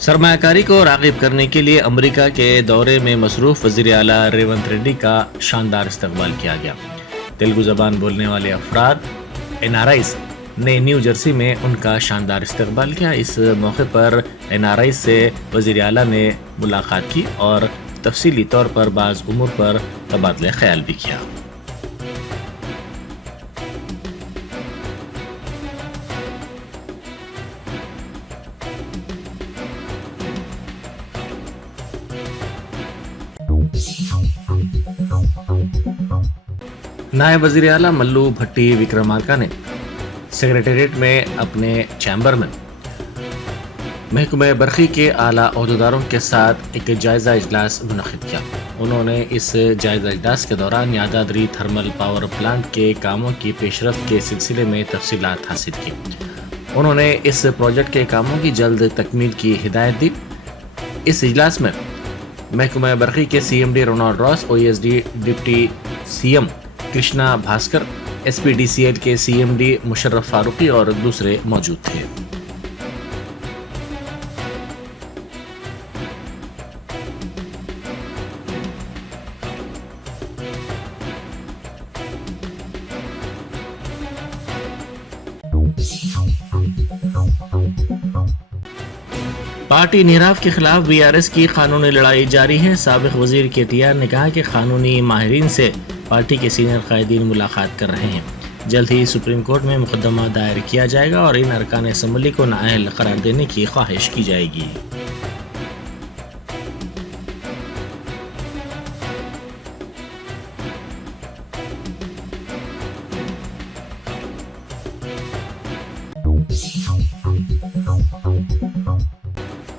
सरमायाकारी को राग़िब करने के लिए अमेरिका के दौरे में मसरूफ़ वज़ीर आला रेवंत रेड्डी का शानदार इस्तकबाल किया गया। तेलुगु ज़बान बोलने वाले अफराद NRIs ने न्यू जर्सी में उनका शानदार इस्तकबाल किया। इस मौके पर NRIs से वज़ीर आला ने मुलाकात की और तफसीली तौर पर बाज़ उमूर पर तबादला ख्याल भी किया। नायब वज़ीर आला मल्लू भट्टी विक्रमार्का ने सेक्रेटेरिएट में अपने चैम्बर में महकमे बरक़ी के आला ओहदेदारों के साथ एक जायज़ा इजलास मुनक़्क़िद किया। उन्होंने इस जायज़ा इजलास के दौरान यादाद्री थर्मल पावर प्लांट के कामों की पेशरफ्त के सिलसिले में तफसीलात हासिल की। उन्होंने इस प्रोजेक्ट के कामों की जल्द तकमील की हिदायत दी। इस इजलास में महकमा बरक़ी के CMD Ronald Ross, OESD deputy CM Krishna Bhaskar, SPDCL के CMD मुशर्रफ फारूकी और दूसरे मौजूद थे। पार्टी निहराफ के खिलाफ BRS की कानूनी लड़ाई जारी है। साबिक वजीर KTR ने कहा कि कानूनी माहिरीन से पार्टी के सीनियर कायदीन मुलाकात कर रहे हैं। जल्द ही सुप्रीम कोर्ट में मुकदमा दायर किया जाएगा और इन अरकान असम्बली को नाअहल करार देने की ख्वाहिश की जाएगी।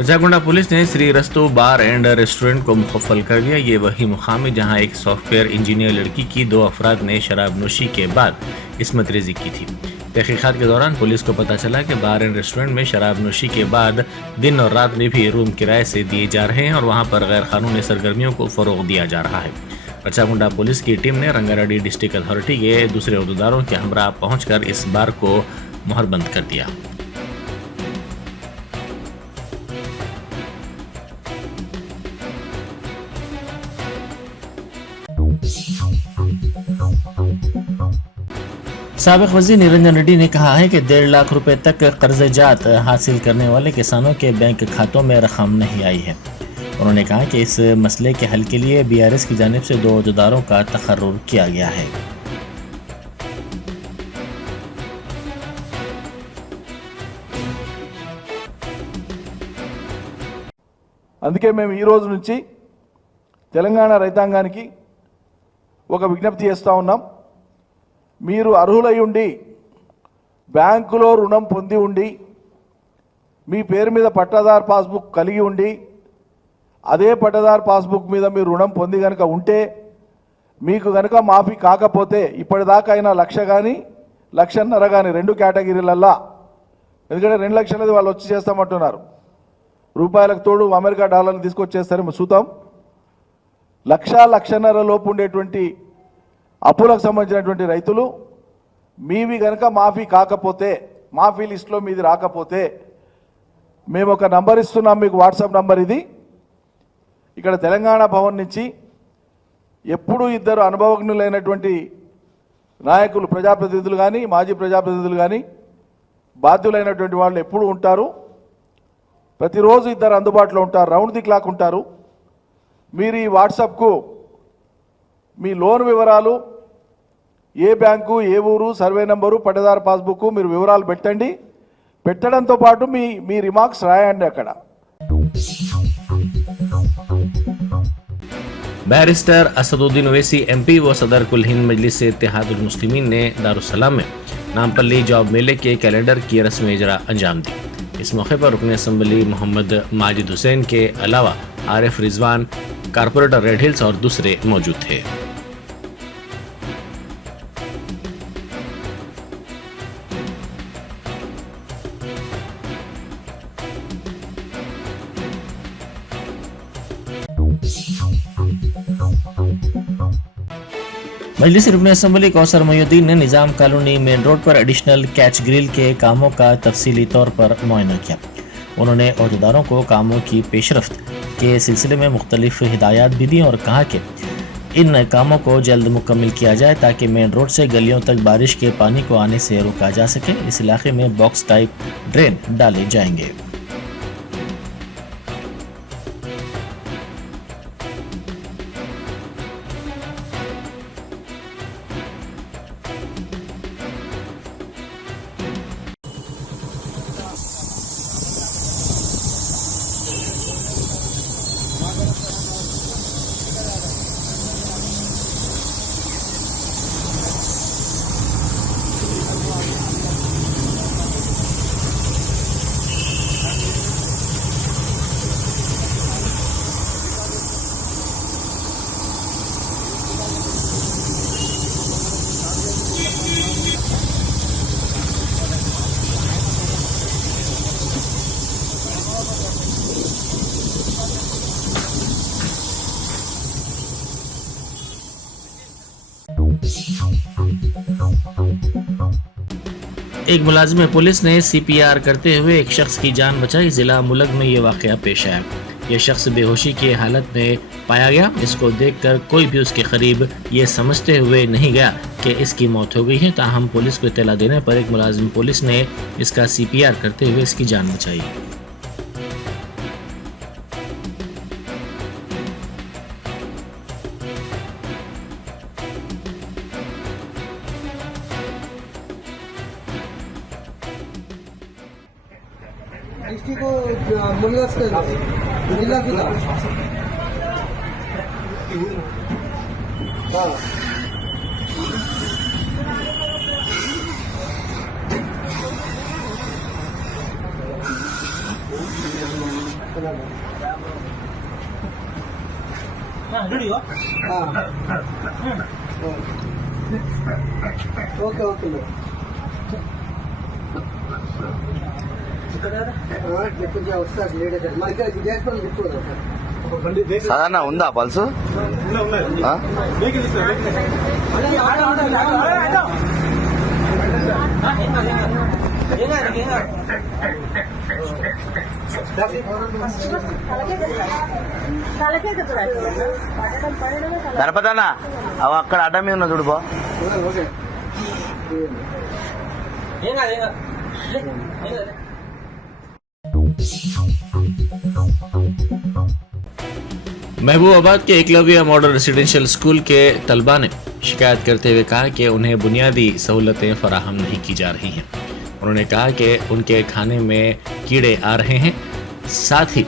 रजागुंडा पुलिस ने श्री रस्तु बार एंड रेस्टोरेंट को मुखफ़्फ़ल कर दिया। ये वही मुकाम है जहां एक सॉफ्टवेयर इंजीनियर लड़की की 2 अफराद ने शराब नोशी के बाद इस्मत रेज़ी की थी। तहकीक़ात के दौरान पुलिस को पता चला कि बार एंड रेस्टोरेंट में शराब नोशी के बाद दिन और रात में भी रूम किराए से दिए जा रहे हैं और वहां पर गैर कानूनी सरगर्मियों को फ़रोग़ दिया जा रहा है। रजागुंडा पुलिस की टीम ने रंगारेड्डी डिस्ट्रिक्ट अथॉरिटी के दूसरे ओहदेदारों के हमरा पहुँचकर इस बार को मुहरबंद कर दिया। साबिक वज़ीर निरंजन रेड्डी ने कहा है कि 1.5 लाख रुपए तक कर्ज़जात हासिल करने वाले किसानों के बैंक खातों में रकम नहीं आई है। उन्होंने कहा कि इस मसले के हल के लिए BRS की जानिब से 2 ओहदेदारों का तक़र्रुर किया गया है। అందుకే మేము ఈ రోజు నుంచి తెలంగాణ రైతాంగానికి ఒక విజ్ఞప్తి చేస్తా ఉన్నాం। మీరు అర్హులై ఉండి బ్యాంకులో రుణం పొంది ఉండి మీ పేరు మీద పట్టాదార్ పాస్బుక్ కలిగి ఉండి అదే పట్టాదార్ పాస్బుక్ మీద మీరు రుణం పొంది గనుక ఉంటే మీకు గనుక మాఫీ కాకపోతే ఇప్పటిదాకా అయినా 1,00,000 కానీ 1,50,000 కానీ 2 కేటగిరీలల్లా, ఎందుకంటే 2 లక్షలది వాళ్ళు వచ్చి చేస్తామంటున్నారు, రూపాయలకు తోడు అమెరికా డాలర్లు తీసుకొచ్చేస్తారేమో చూద్దాం। 1,00,000-1,50,000 లోపు ఉండేటువంటి అప్పులకు సంబంధించినటువంటి రైతులు మీవి గనక మాఫీ కాకపోతే, మాఫీ లిస్టులో మీది రాకపోతే మేము ఒక నంబర్ ఇస్తున్నాం మీకు, వాట్సాప్ నంబర్ ఇది। ఇక్కడ తెలంగాణ భవన్ నుంచి ఎప్పుడు 2 అనుభవజ్ఞులైనటువంటి నాయకులు, ప్రజాప్రతినిధులు కానీ మాజీ ప్రజాప్రతినిధులు కానీ బాధ్యులైనటువంటి వాళ్ళు ఎప్పుడు ఉంటారు, ప్రతిరోజు 2 అందుబాటులో ఉంటారు, రౌండ్ ది క్లాక్ ఉంటారు। మీరు ఈ వాట్సాప్కు మీ లోన్ వివరాలు, ఏ బ్యాంకు, ఏ ఊరు, సర్వే నంబరు, పట్టదారు పాస్బుక్ మీరు వివరాలు పెట్టండి। పెట్టడంతో పాటు మీ రిమార్క్స్ రాయండి అక్కడ। बैरिस्टर असदुद्दीन ओवैसी MP व सदर कुल हिंद मजलिस इत्तेहादुल मुस्लिमीन ने दारुस्सलाम में नामपल्ली जॉब मेले के कैलेंडर की रस्म इजरा अंजाम दी। इस मौके पर रुकन असम्बली मोहम्मद माजिद हुसैन के अलावा Arif Rizwan, corporator red hills और दूसरे मौजूद थे। मजलिस रुकन असम्बली कौसर मोयुद्दीन ने निज़ाम कॉलोनी मेन रोड पर एडिशनल कैच ग्रिल के कामों का तफसीली तौर पर मुआयना किया। उन्होंने अहदेदारों को कामों की पेशरफ्त के सिलसिले में मुख्तलिफ हिदायत भी दी और कहा कि इन कामों को जल्द मुकम्मल किया जाए ताकि मेन रोड से गलियों तक बारिश के पानी को आने से रोका जा सके। इस इलाके में बॉक्स टाइप ड्रेन डाले जाएंगे। एक मुलाजिम पुलिस ने CPR करते हुए एक शख्स की जान बचाई। जिला मुलग में ये वाकया पेश आया। यह शख्स बेहोशी की हालत में पाया गया। इसको देखकर कोई भी उसके करीब ये समझते हुए नहीं गया कि इसकी मौत हो गई है। ताहम पुलिस को इत्तला देने पर एक मुलाजिम पुलिस ने इसका CPR करते हुए इसकी जान बचाई। डिस्ट्रिक्ट को मुलगस जिला सुधा हाँ ओके ओके సాధారణ ఉందా పల్సు ఆ? గణపతన్న అవి అక్కడ అడ్డ మీద ఉన్న చూడుపో महबूबाबाद के एकलव्य मॉडल रेसिडेंशियल स्कूल के तलबा ने शिकायत करते हुए कहा कि उन्हें बुनियादी सहूलतें फराहम नहीं की जा रही हैं। उन्होंने कहा कि उनके खाने में कीड़े आ रहे हैं, साथ ही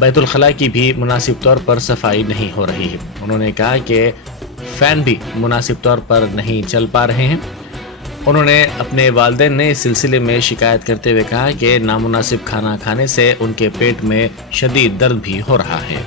बैतुल खला की भी मुनासिब तौर पर सफाई नहीं हो रही है। उन्होंने कहा कि फ़ैन भी मुनासिब तौर पर नहीं चल पा रहे हैं। उन्होंने अपने वालिदैन ने इस सिलसिले में शिकायत करते हुए कहा कि नामुनासिब खाना खाने से उनके पेट में शदीद दर्द भी हो रहा है।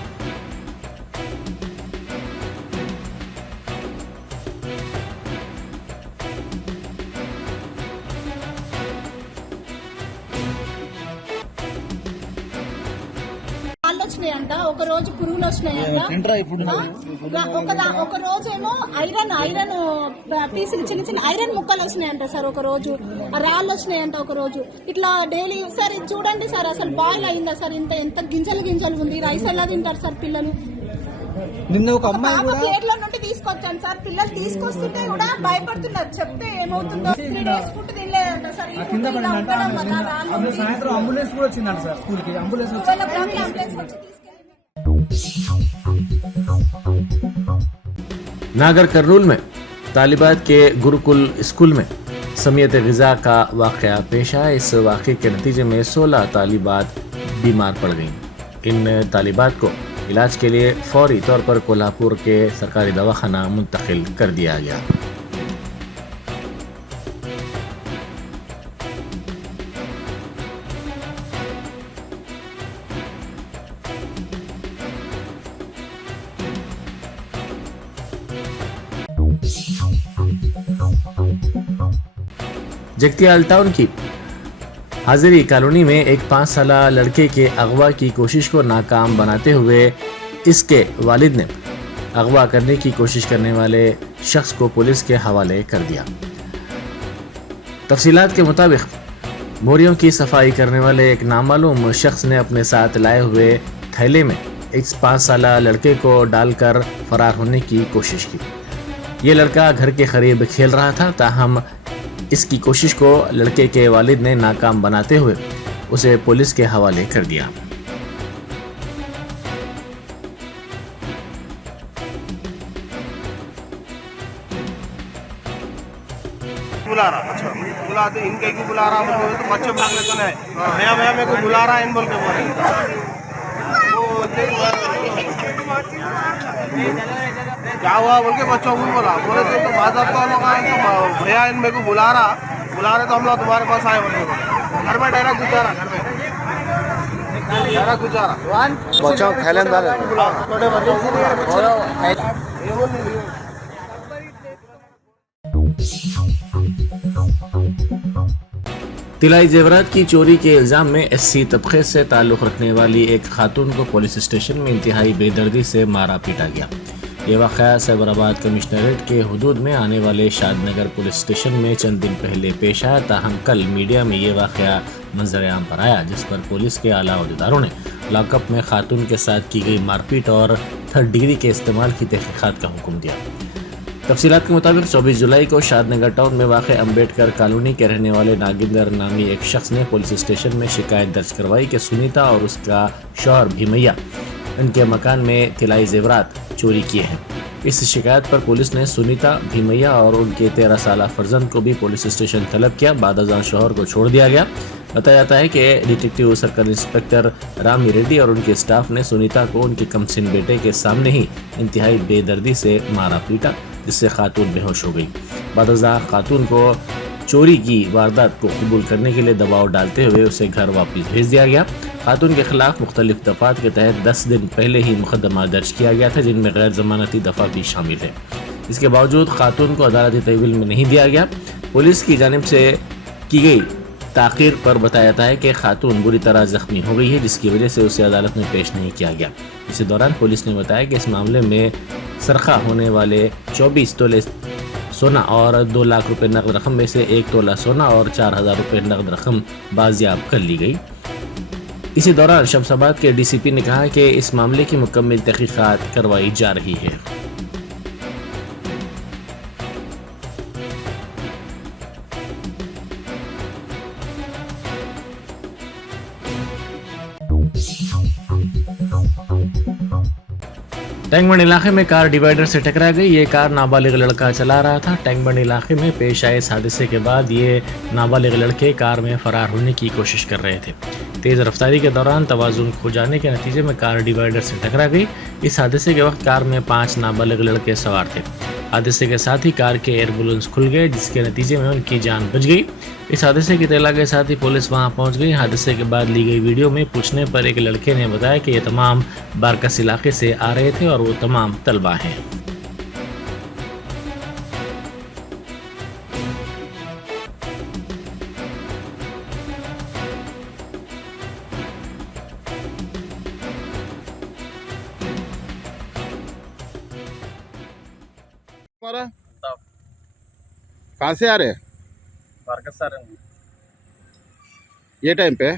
వచ్చినాయంట, ఒక రోజు పురుగులు వచ్చినాయంట. ఒక రోజు ఏమో ఐరన్ పీసులు చిన్న చిన్న ఐరన్ ముక్కలు వచ్చినాయంట సార్. ఒక రోజు రాళ్ళు వచ్చినాయంట. ఒక రోజు ఇట్లా డైలీ సార్ ఇది చూడండి సార్, అసలు బాయిల్ అయిందా సార్? ఎంత గింజలు ఉంది. రైస్ ఎలా తింటారు సార్ పిల్లలు? నిన్న ఒక అమ్మాయి ప్లేట్ల నుండి తీసుకొచ్చాను సార్. పిల్లలు తీసుకొస్తుంటే కూడా భయపడుతున్నారు. చెప్తే ఏమవుతుందో. 3 days ఫుడ్ తినలేదంట సార్. సాయంత్రం అంబులెన్స్ కూడా వచ్చిందంట సార్ స్కూల్ కి. అంబులెన్స్ नागर कर्नूल में तालिबात के गुरुकुल स्कूल में समियत ग़िज़ा का वाक़या पेश आया। इस वाक़े के नतीजे में 16 तालिबात बीमार पड़ गईं। इन तालिबात को इलाज के लिए फौरी तौर पर कोल्हापुर के सरकारी दवाखाना मुंतकिल कर दिया गया। जगतियाल टाउन की हाजिरी कॉलोनी में एक 5 साला लड़के के अगवा की कोशिश को नाकाम बनाते हुए इसके वालिद ने अगवा करने की कोशिश करने वाले शख्स को पुलिस के हवाले कर दिया। तफसीलात के मुताबिक बोरियों की सफाई करने वाले एक नामालूम शख्स ने अपने साथ लाए हुए थैले में एक 5 साल लड़के को डालकर फरार होने की कोशिश की। ये लड़का घर के करीब खेल रहा था, ताहम इसकी कोशिश को लड़के के वालिद ने नाकाम बनाते हुए उसे पुलिस के हवाले कर दिया। बुला रहा, अच्छा बुलाते इनके क्यों बुला रहा बोल के तो बच्चे भाग लेते हैं, भैया भैया मेरे को बुला रहा है इन बोल के बोल रहे क्या हुआ बोल के बच्चों को बोला, बोले तो बात आपका लोग आए तो भैया इन मेरे को बुला रहे तो हम लोग तुम्हारे पास आए बोल के घर में डायरेक्ट गुजारा, घर में डायरेक्ट गुजारा बच्चों खेलन तिलाई जेवरात की चोरी के इल्जाम में एससी तबके से ताल्लुक़ रखने वाली एक खातून को पुलिस स्टेशन में इंतहाई बेदर्दी से मारा पीटा गया। ये वाक़या सैबराबाद कमिश्नरेट के हुदूद में आने वाले शादनगर पुलिस स्टेशन में चंद दिन पहले पेश आया, ताहम कल मीडिया में ये वाक़या मंजर आम पर आया, जिस पर पुलिस के आला अहदेदारों ने लॉकअप में खातून के साथ की गई मारपीट और 3rd डिग्री के इस्तेमाल की तहकीक़ात का हुक्म दिया। तफसीलात के मुताबिक 24 जुलाई को शादनगर टाउन में वाक़ अम्बेडकर कॉलोनी के रहने वाले नागिंदर नामी एक शख्स ने पुलिस स्टेशन में शिकायत दर्ज करवाई कि सुनीता और उसका शौहर भीमैया उनके मकान में तिलाई जेवरात चोरी किए हैं। इस शिकायत पर पुलिस ने सुनीता, भीमैया और उनके 13 साल फर्जंद को भी पुलिस स्टेशन तलब किया। बादशाह शौहर को छोड़ दिया गया। बताया जाता है कि detective circle inspector Rami Reddy और उनके स्टाफ ने सुनीता को उनके कमसिन बेटे के सामने ही इंतहाई बेदर्दी से मारा पीटा, जिससे खातून बेहोश हो गई। बादशाह खातून को चोरी की वारदात को कबूल करने के लिए दबाव डालते हुए उसे घर वापस भेज दिया गया। खातून के खिलाफ मुख्तलिफ दफ़ात के तहत 10 दिन पहले ही मुकदमा दर्ज किया गया था, जिनमें गैर जमानती दफ़ा भी शामिल है। इसके बावजूद खातून को अदालती तहवील में नहीं दिया गया। पुलिस की जानिब से की गई ताख़ीर पर बताया जाता है कि खातून बुरी तरह जख्मी हो गई है, जिसकी वजह से उसे अदालत में पेश नहीं किया गया। इसी दौरान पुलिस ने बताया कि इस मामले में सरखा होने वाले 24 तोले सोना और 2 लाख रुपए नकद रकम में से 1 तोला सोना और 4000 रुपए नकद रकम बाजियाब कर ली गई। इसी दौरान शमशाबाद के डीसीपी ने कहा कि इस मामले की मुकम्मल तहकीकात करवाई जा रही है। टैंकबंड इलाके में कार डिवाइडर से टकरा गई। ये कार नाबालिग लड़का चला रहा था। टैंकबंड इलाके में पेश आए इस हादसे के बाद ये नाबालिग लड़के कार में फरार होने की कोशिश कर रहे थे। तेज़ रफ्तारी के दौरान तवाज़ुन खो जाने के नतीजे में कार डिवाइडर से टकरा गई। इस हादसे के वक्त कार में 5 नाबालिग लड़के सवार थे। हादसे के साथ ही कार के एयर बलून्स खुल गए, जिसके नतीजे में उनकी जान बच गई। इस हादसे की इत्तला के साथ ही पुलिस वहां पहुंच गई। हादसे के बाद ली गई वीडियो में पूछने पर एक लड़के ने बताया कि ये तमाम बारकस इलाके से आ रहे थे और वो तमाम तलबा हैं। कहाँ से आ रहे हैं? बारकस आ रहे हैं। ये टाइम पे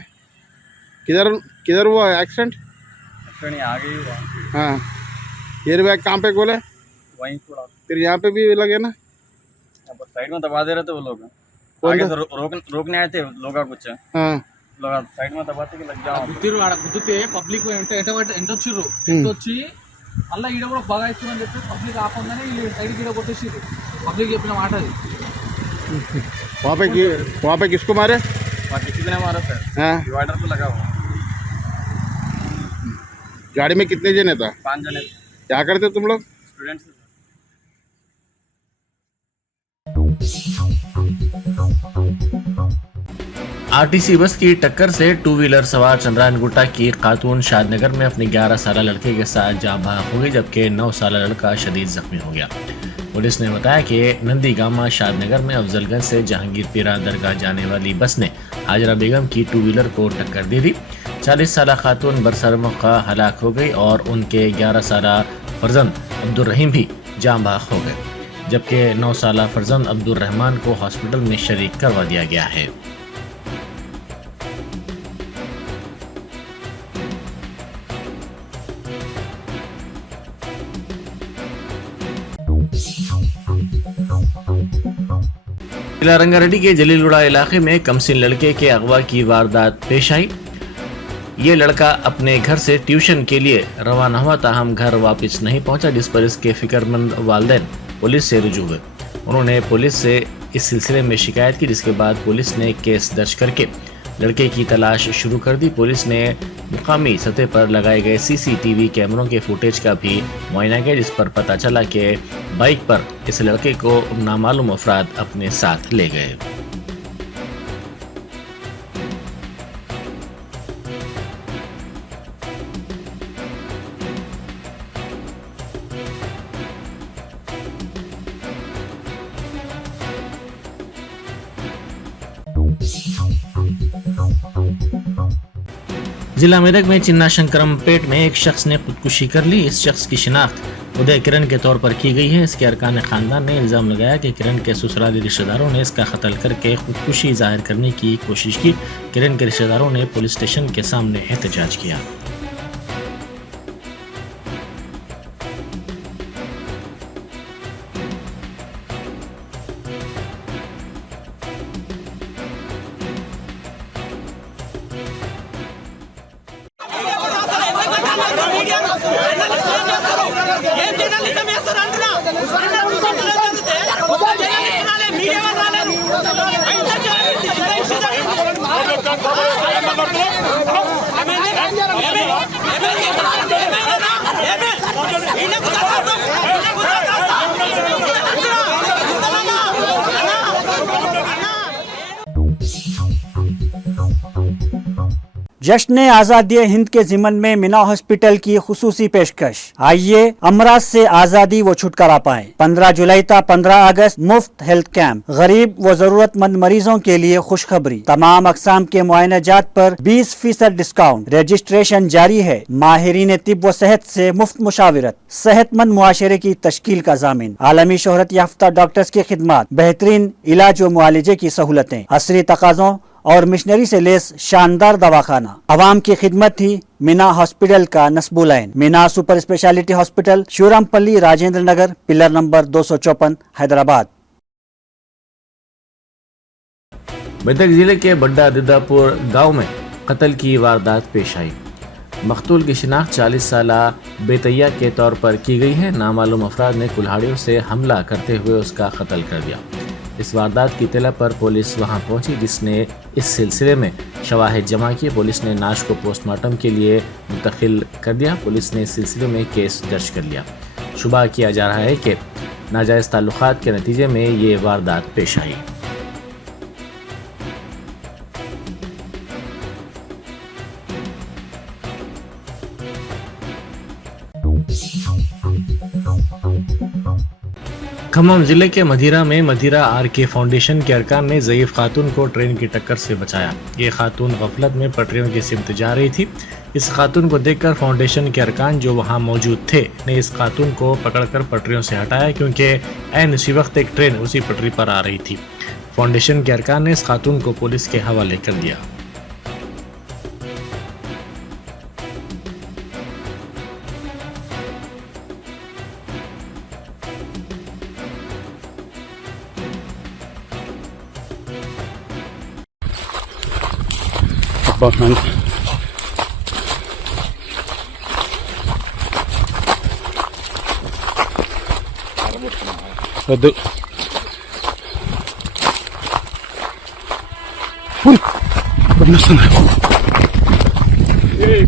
किधर किधर हुआ एक्सीडेंट? एक्सीडेंट आ गई हुआ, हाँ, एयर बैग कहाँ पे खोले? वहीं थोड़ा फिर यहाँ पे भी लगे ना? यहाँ पर साइड में दबा दे रहे थे वो लोग। कौन आगे सा? से रोकने आए थे लोग कुछ हाँ, लोग साइड में दबाते कि लग जाओ। గుద్దితే పబ్లిక్ ఎంత వచ్చి అలా ఈడ కూడా బాగా ఇస్తుందని చెప్పి పబ్లిక్ ఆపంగానే ఈ సైడ్ ఈడ కొట్టేసి పబ్లిక్ చెప్పిన మాట అది। वहाँ पे किसको मारे? वहाँ किसी को नहीं मारा सर, हाँ, डिवाइडर पे लगा हुआ। गाड़ी में कितने जने था? 5 जने थे, क्या करते तुम लोग? स्टूडेंट्स। आरटीसी बस की टक्कर से 2 व्हीलर सवार चंद्रायन गुट्टा की खातून शादनगर में अपने 11 साल लड़के के साथ जाँ भाग हो गई, जबकि 9 साल लड़का शदीद जख्मी हो गया। पुलिस ने बताया कि नंदीगामा शादनगर में अफजलगंज से जहांगीर पीरा दरगाह जाने वाली बस ने हाजरा बेगम की 2 व्हीलर को टक्कर दे दी। 40 साल खातून बरसर मौका हलाक हो गई और उनके 11 साल फर्जंद अब्दुल रहीम भी जाँ बहक हो गए, जबकि 9 साला फरजंद अब्दुल रहमान को हॉस्पिटल में शरीक करवा दिया गया है। जिला रंगारेड्डी के जलीलुड़ा इलाके में कमसिन लड़के के अगवा की वारदात पेश आई। ये लड़का अपने घर से ट्यूशन के लिए रवाना हुआ, ताहम घर वापस नहीं पहुंचा, जिस पर इसके फिक्रमंद वालिदैन पुलिस से रुजू हुए। उन्होंने पुलिस से इस सिलसिले में शिकायत की, जिसके बाद पुलिस ने केस दर्ज करके लड़के की तलाश शुरू कर दी। पुलिस ने मुकामी सतह पर लगाए गए CCTV कैमरों के फुटेज का भी मुआयना किया, जिस पर पता चला कि बाइक पर इस लड़के को नामालूम अफराद अपने साथ ले गए। जिला मेदक में चिन्ना शंकरम पेट में एक शख्स ने खुदकुशी कर ली। इस शख्स की शिनाख्त उदय किरण के तौर पर की गई है। इसके अरकान खानदान ने इल्जाम लगाया कि किरण के ससुराली रिश्तेदारों ने इसका कत्ल करके खुदकुशी जाहिर करने की कोशिश की। किरण के रिश्तेदारों ने पुलिस स्टेशन के सामने एहतजाज किया। जश्न आज़ादी हिंद के ज़िमन में मीना हॉस्पिटल की खुसूसी पेशकश। आइए अमराज से आज़ादी व छुटकारा पाएं। 15 जुलाई था 15 अगस्त मुफ्त हेल्थ कैंप, गरीब व जरूरतमंद मरीजों के लिए खुशखबरी। तमाम अकसाम के मुआयनाजात पर 20% डिस्काउंट। रजिस्ट्रेशन जारी है। माहिरीन तिब व सेहत से मुफ्त मुशावरत। सेहतमंद मुआशरे की तश्कील का जामिन। आलमी शोहरत याफ्ता डॉक्टर्स की खिदमत, बेहतरीन इलाज व मुआलजे की सहूलतें, असरी तकाज़ों और मिशनरी से लेस शानदार दवाखाना। आवाम की खिदमत थी मीना हॉस्पिटल का नस्बुलैन। Meena super speciality hospital, Shivarampally, Rajendra Nagar, pillar number 254, Hyderabad. Medak जिले के बड्डा दिदापुर गांव में कत्ल की वारदात पेश आई। मकतूल की शिनाख्त 40 साला बेतैया के तौर पर की गई है। नामालूम अफराद ने कुल्हाड़ियों से हमला करते हुए उसका कत्ल कर दिया। इस वारदात की तलब पर पुलिस वहां पहुंची, जिसने इस सिलसिले में शवाहिद जमा किए। पुलिस ने नाश को पोस्टमार्टम के लिए मुंतकिल कर दिया। पुलिस ने इस सिलसिले में केस दर्ज कर लिया। शुबा किया जा रहा है कि नाजायज़ ताल्लुकात के नतीजे में ये वारदात पेश आई। खम्मम जिले के मदिरा में मदिरा RK फाउंडेशन के अरकान ने ज़ईफ खातून को ट्रेन की टक्कर से बचाया। ये खातून गफलत में पटरियों की सिमत जा रही थी। इस खातून को देखकर फाउंडेशन के अरकान जो वहां मौजूद थे ने इस खातून को पकड़कर पटरियों से हटाया, क्योंकि ऐन उसी वक्त एक ट्रेन उसी पटरी पर आ रही थी। फाउंडेशन के अरकान ने इस खातून को पुलिस के हवाले कर दिया। వద్దు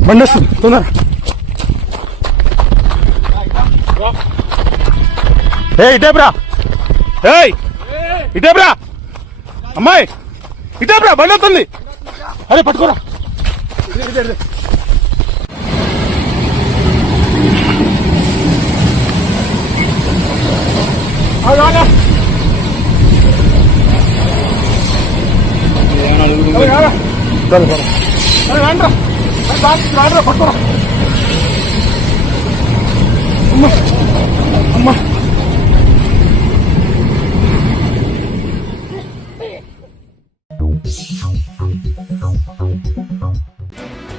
బండి వస్తుంది తొందర ఇటేబ్రా ఇటేబ్రా అమ్మాయి ఇటేబ్రా బండి వస్తుంది. అరే పట్టుకోరా. పట్టుకోరా. అమ్మా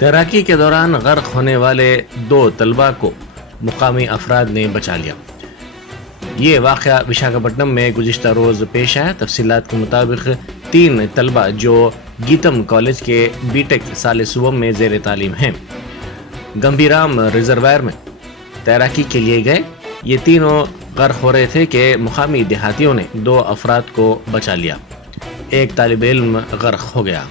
तैराकी के दौरान गर्क होने वाले 2 तलबा को मुकामी अफराद ने बचा लिया। ये वाक़या विशाखापट्टनम में गुज़िश्ता रोज़ पेश आया। तफसीलात के मुताबिक 3 तलबा जो गीतम कॉलेज के बीटेक साल सुवम में ज़ेर तालीम हैं, गंभीराम रिजर्वायर में तैराकी के लिए गए। ये तीनों गर्क हो रहे थे कि मुकामी देहातियों ने 2 अफराद को बचा लिया। एक तालिब इल्म गर्क हो गया।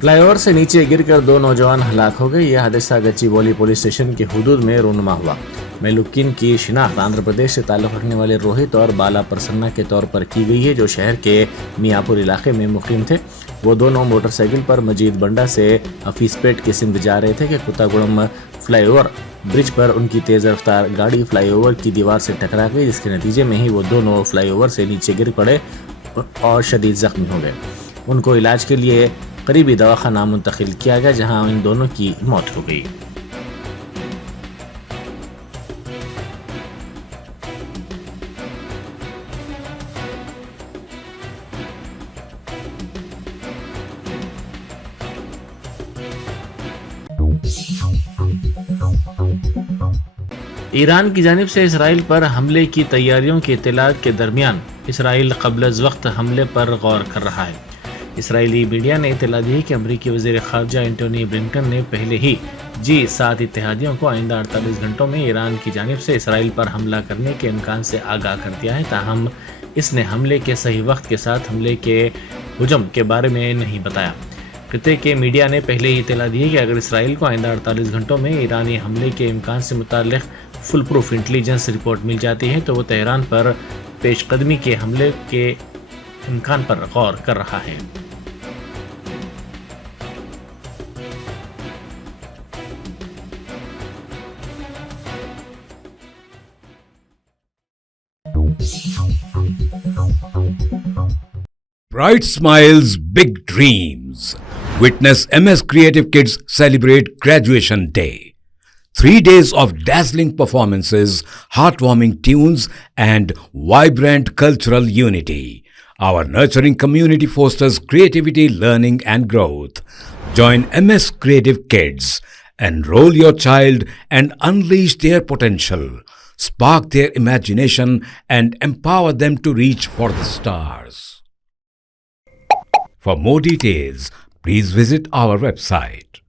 फ्लाईओवर से नीचे गिरकर 2 नौजवान हलाक हो गए। यह हादसा गच्चीबौली पुलिस स्टेशन की हुदूद में रूनुमा हुआ। मेलुकिन की शिनाख्त आंध्र प्रदेश से ताल्लुक़ रखने वाले रोहित और बाला प्रसन्ना के तौर पर की गई है, जो शहर के मियापुर इलाके में मुकीम थे। वो दोनों मोटरसाइकिल पर मजीद बंडा से हफीजपेट की सिमत जा रहे थे कि कुत्तागुड़म फ्लाईओवर ब्रिज पर उनकी तेज़ रफ्तार गाड़ी फ्लाईओवर की दीवार से टकरा गई, जिसके नतीजे में ही वो दोनों फ्लाईओवर से नीचे गिर पड़े और शदीद जख्मी हो गए। उनको इलाज के लिए करीबी दवाखाना मुंतकिल किया गया, जहां इन दोनों की मौत हो गई। ईरान की जानिब से इसराइल पर हमले की तैयारियों की इत्तलात के दरमियान इसराइल क़ब्ल वक्त हमले पर गौर कर रहा है। इसराइली मीडिया ने इत्तला दी कि अमरीकी वज़ीर ख़ारजा एंटोनी ब्लिंकन ने पहले ही G7 इत्तेहादियों को आइंदा 48 घंटों में ईरान की जानिब से इसराइल पर हमला करने के इम्कान से आगाह कर दिया है। ताहम इसने हमले के सही वक्त के साथ हमले के हुजम के बारे में नहीं बताया। खित्ते के मीडिया ने पहले ही इत्तला दी है कि अगर इसराइल को आइंदा 48 घंटों में ईरानी हमले के इम्कान से मुताल्लिक़ फुल प्रूफ इंटेलिजेंस रिपोर्ट मिल जाती है तो वो तेहरान पर पेशकदमी के हमले के इम्कान पर गौर कर रहा है। Bright smiles, big dreams. Witness MS Creative Kids celebrate Graduation Day. 3 days of dazzling performances, heartwarming tunes, and vibrant cultural unity. Our nurturing community fosters creativity, learning, and growth. Join MS Creative Kids. Enroll your child and unleash their potential. Spark their imagination and empower them to reach for the stars. For more details, please visit our website.